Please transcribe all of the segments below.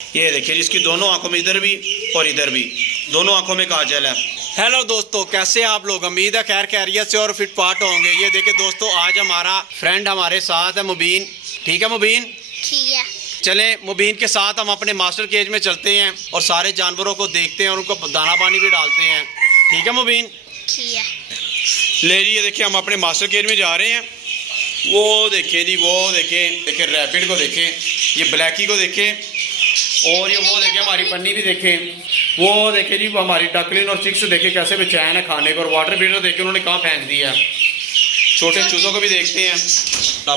ये देखिए इसकी दोनों आंखों में, इधर भी और इधर भी, दोनों आंखों में काजल है। हेलो दोस्तों, कैसे हैं आप लोग? उम्मीद है खैर खैरियत से और फिट फाट होंगे। ये देखिए दोस्तों, आज हमारा फ्रेंड हमारे साथ है मुबीन। ठीक है मुबीन? ठीक है। चले मुबीन के साथ हम अपने मास्टर केज में चलते हैं और सारे जानवरों को देखते हैं और उनको दाना पानी भी डालते हैं। ठीक है मुबीन? ठीक है। ले जी, ये देखिए हम अपने मास्टर केज में जा रहे हैं। वो देखिए जी, वो देखिए रैपिड को देखें, ये ब्लैकी को देखें, और ये वो देखें हमारी बन्नी भी देखें। वो देखे जी हमारी डकलिन और चिक्स देखे कैसे बेचैन है खाने को, और वाटर फीडर देखे उन्होंने कहाँ फेंक दिया। छोटे चूज़ों को भी देखते हैं।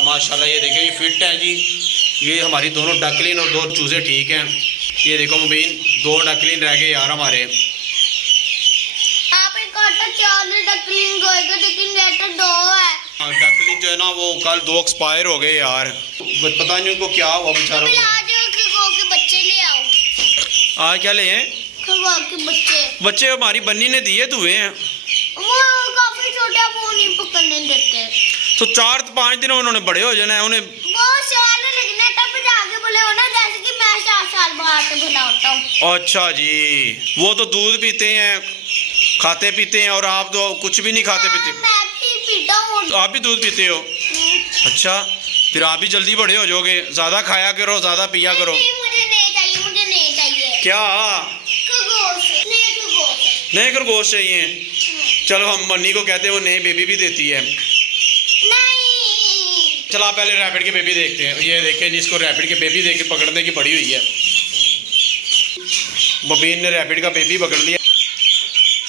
माशाल्लाह ये देखें, ये फिट है जी। ये हमारी दोनों डकलिन और दो चूज़े ठीक हैं। ये देखो मुबीन, दो डकलिन रह गए यार हमारे। आप एक आटा चार डकलिन गोएगा, लेकिन लेटर दो है। डकलिन जो है ना वो कल 2 एक्सपायर हो गए यार, पता नहीं उनको क्या हुआ बेचारों को। आज खरगोश के बच्चे ले आओ। आज क्या ले हैं? खरगोश के बच्चे। बच्चे हमारी बन्नी ने दिए तो हुए हैं। वो काफी छोटे, वो नहीं पकड़ने देते। तो 4-5 दिन उन्होंने बड़े हो जाना है उन्हें। बहुत साल लगने तब जाके बोले हो ना, जैसे कि मैं 4 साल बाद से भला होता हूँ। अच्छा जी, वो तो दूध पीते हैं, खाते पीते हैं, और आप तो कुछ भी नहीं खाते पीते। मैं भी पीता हूँ। तो आप भी दूध पीते हो? अच्छा, फिर आप भी जल्दी बड़े हो जाओगे। ज़्यादा खाया करो, ज़्यादा पिया करो। नहीं, मुझे नहीं चाहिए, मुझे नहीं चाहिए। क्या? खरगोश नहीं, खरगोश नए खरगोश चाहिए? चलो हम मन्नी को कहते हैं, वो नई बेबी भी देती है। नहीं। चलो आप पहले रैपिड की बेबी देखते हैं। ये देखें जिसको रैपिड की बेबी देख के पकड़ने की पड़ी हुई है। मुबीन ने रैपिड का बेबी पकड़ लिया।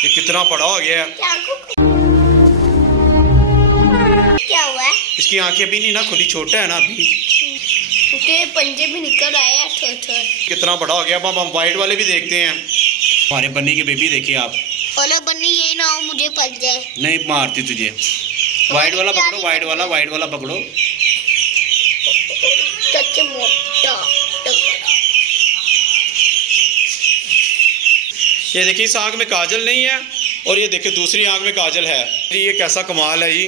ये कितना बड़ा हो गया है। क्या हुआ है? इसकी आंखें भी नहीं ना खुली, छोटा है ना अभी। उसके पंजे भी निकल आए हैं थोड़े। कितना बड़ा हो गया। अब हम वाइट वाले भी देखते हैं। हमारे बन्नी की बेबी देखिए आप। ओला बन्नी ये ना हो मुझे पल जाए। नहीं मारती तुझे। वाइट वाला पकड़ो, वाइट वाला पकड़ो। सच मोटा तगड़ा। ये देखिए इस आँख में काजल नहीं है, और ये देखिए दूसरी आँख में काजल है। ये कैसा कमाल है जी।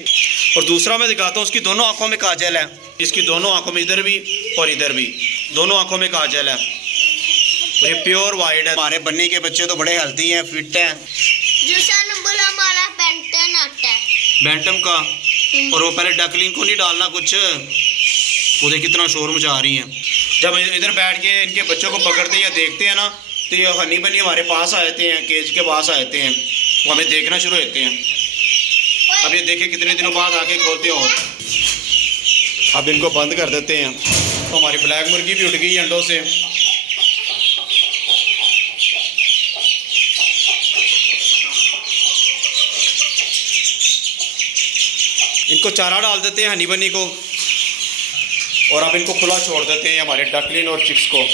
और दूसरा मैं दिखाता हूँ, उसकी दोनों आँखों में काजल है। इसकी दोनों आँखों में, इधर भी और इधर भी, दोनों आँखों में काजल है। ये प्योर वाइट है। हमारे बन्नी के बच्चे तो बड़े हेल्दी हैं, फिट हैं। दूसरा नंबर हमारा बेंटन आता है। बैंटम का। और वो पहले डकलिन को नहीं डालना कुछ, उधर कितना शोर मचा रही हैं। जब इधर बैठ के इनके बच्चों को पकड़ते या देखते हैं ना, तो ये हनी बनी हमारे पास आ जाते हैं, केज के पास आ जाते हैं, वो हमें देखना शुरू होते हैं। अब ये देखे कितने दिनों बाद आके खोलते हो। अब इनको बंद कर देते हैं। तो हमारी ब्लैक मुर्गी भी उठ गई अंडों से। इनको चारा डाल देते हैं हनी बनी को, और अब इनको खुला छोड़ देते हैं हमारे डकलिन और चिक्स को।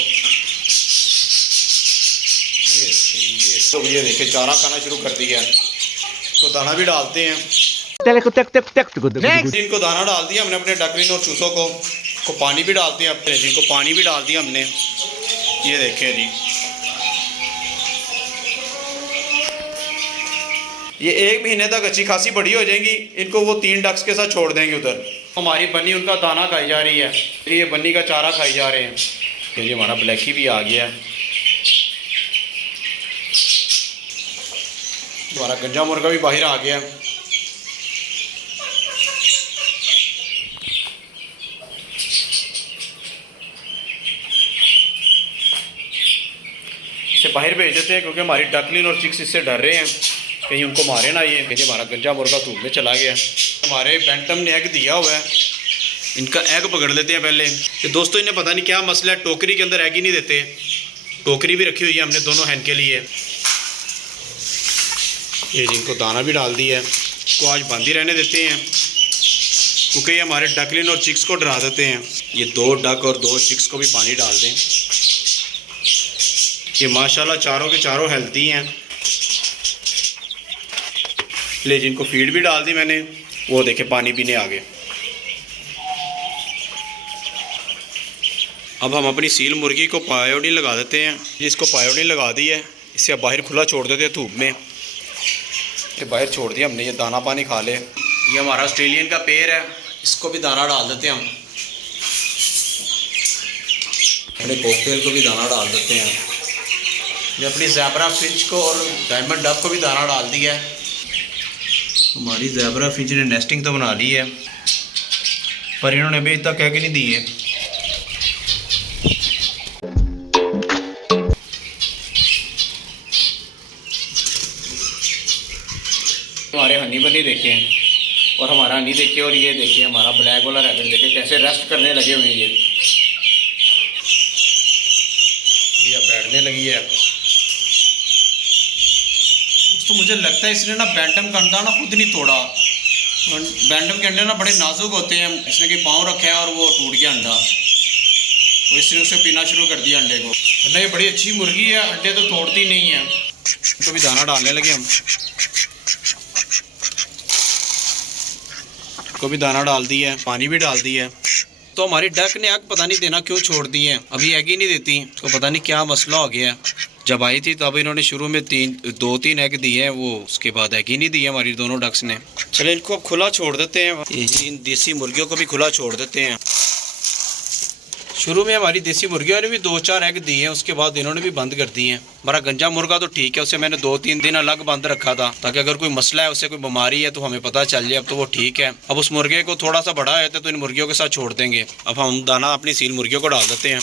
ये देखिए चारा खाना शुरू कर दिया। तो दाना भी डालते हैं। इनको दाना डाल दिया हमने अपने डकलिन और चूसों को पानी भी डालते हैं अपने, जिनको पानी भी डाल दिया हमने। ये देखिए जी, ये 1 महीने तक अच्छी खासी बड़ी हो जाएंगी। इनको वो 3 डक्स के साथ छोड़ देंगे उधर। हमारी बन्नी उनका दाना खाई जा रही है, ये बन्नी का चारा खाई जा रहे हैं। ये हमारा ब्लैकी भी आ गया है। हमारा गंजा मुर्गा भी बाहर आ गया। इसे बाहर भेज देते हैं, क्योंकि हमारी डकलिन और चिक्स इससे डर रहे हैं कहीं उनको मारे ना। ये हमारा गंजा मुर्गा धूप में चला गया। हमारे बैंटम ने एग दिया हुआ है, इनका एग पकड़ लेते हैं पहले। तो दोस्तों इन्हें पता नहीं क्या मसला है, टोकरी के अंदर एग ही नहीं देते। टोकरी भी रखी हुई है हमने दोनों हैन के लिए। ये जिनको दाना भी डाल दिया है, इसको आज बंद ही रहने देते हैं, क्योंकि ये हमारे डकलिन और चिक्स को डरा देते हैं। ये 2 डक और 2 चिक्स को भी पानी डाल दें। ये माशाल्लाह चारों के चारों हेल्दी हैं। ले जिनको फीड भी डाल दी मैंने, वो देखे पानी पीने आ गए। अब हम अपनी सील मुर्गी को पायोडीन लगा देते हैं। जिसको पायोडीन लगा दी है, इसे अब बाहर खुला छोड़ देते हैं धूप में। ये बाहर छोड़ दिया हमने, ये दाना पानी खा ले। ये हमारा ऑस्ट्रेलियन का पेड़ है, इसको भी दाना डाल देते हैं हम। अपने कॉकटेल को भी दाना डाल देते हैं। ये अपनी ज़ेबरा फिंच को और डायमंड डक को भी दाना डाल दिया है। हमारी ज़ेबरा फिंच ने नेस्टिंग तो बना ली है, पर इन्होंने अभी तक कह के नहीं दी है। हमारे हनी बनी देखे और हमारा हनी देखिए, और ये देखिए हमारा ब्लैक वाला रैबिट देखिए कैसे रेस्ट करने लगे हुए हैं। ये बैठने लगी है। दोस्तों मुझे लगता है इसने ना बैंटम का अंडा ना खुद नहीं तोड़ा। बैंटम के अंडे ना बड़े नाजुक होते हैं, इसने कि पाँव रखा है और वो टूट गया अंडा, और इसने उसे पीना शुरू कर दिया अंडे को। वरना ये बड़ी अच्छी मुर्गी है, अंडे तो तोड़ती नहीं है। तो भी दाना डालने लगे हम, को भी दाना डाल दिया है, पानी भी डाल दिया है। तो हमारी डक ने एग पता नहीं देना क्यों छोड़ दी है, अभी एग ही नहीं देती, तो पता नहीं क्या मसला हो गया। जब आई थी तब इन्होंने शुरू में 2-3 एग दिए हैं, वो उसके बाद एग ही नहीं दिए हमारी दोनों डक्स ने। चले इनको अब खुला छोड़ देते हैं, इन देसी मुर्गियों को भी खुला छोड़ देते हैं। शुरू में हमारी देसी मुर्गियों ने भी 2-4 एग दिए हैं, उसके बाद इन्होंने भी बंद कर दिए हैं। हमारा गंजा मुर्गा तो ठीक है, उसे मैंने 2-3 दिन अलग बंद रखा था ताकि अगर कोई मसला है, उसे कोई बीमारी है तो हमें पता चल जाए। अब तो वो ठीक है। अब उस मुर्गे को थोड़ा सा बड़ा है तो इन मुर्गियों के साथ छोड़ देंगे। अब हम दाना अपनी सील मुर्गियों को डाल देते हैं।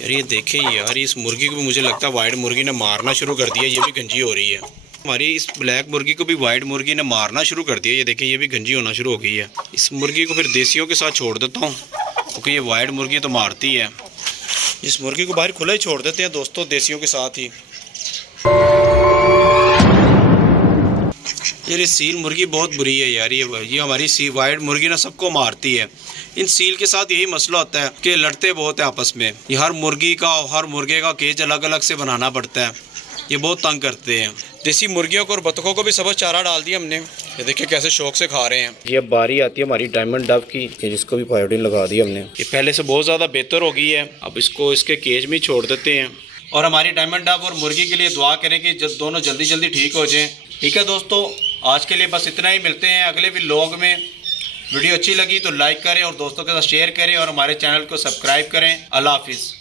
यार ये देखे यार, इस मुर्गी को भी मुझे लगता है वाइट मुर्गी ने मारना शुरू कर दिया। ये भी गंजी हो रही है। हमारी इस ब्लैक मुर्गी को भी वाइट मुर्गी ने मारना शुरू कर दिया। ये देखिए ये भी गंजी होना शुरू हो गई है। इस मुर्गी को फिर देसियों के साथ छोड़ देता हूँ, क्योंकि ये वाइट मुर्गी तो मारती है। इस मुर्गी को बाहर खुला ही छोड़ देते हैं दोस्तों, देसियों के साथ ही। ये सील मुर्गी बहुत बुरी है यार। ये हमारी वाइट मुर्गी ना सबको मारती है। इन सील के साथ यही मसला होता है कि लड़ते बहुत है आपस में। ये हर मुर्गी का हर मुर्गे का केज अलग अलग से बनाना पड़ता है। ये बहुत तंग करते हैं। देसी मुर्गियों को और बतखों को भी सबक चारा डाल दिया हमने। ये देखिए कैसे शौक से खा रहे हैं। ये अब बारी आती है हमारी डायमंड डक की, जिसको भी पायोडीन लगा दी हमने। ये पहले से बहुत ज़्यादा बेहतर हो गई है। अब इसको इसके केज में छोड़ देते हैं, और हमारी डायमंड डक और मुर्गी के लिए दुआ करें कि दोनों जल्दी जल्दी ठीक हो जाएँ। ठीक है दोस्तों, आज के लिए बस इतना ही। मिलते हैं अगले व्लॉग में। वीडियो अच्छी लगी तो लाइक करें और दोस्तों के साथ शेयर करें, और हमारे चैनल को सब्सक्राइब करें। अल्लाह हाफिज़।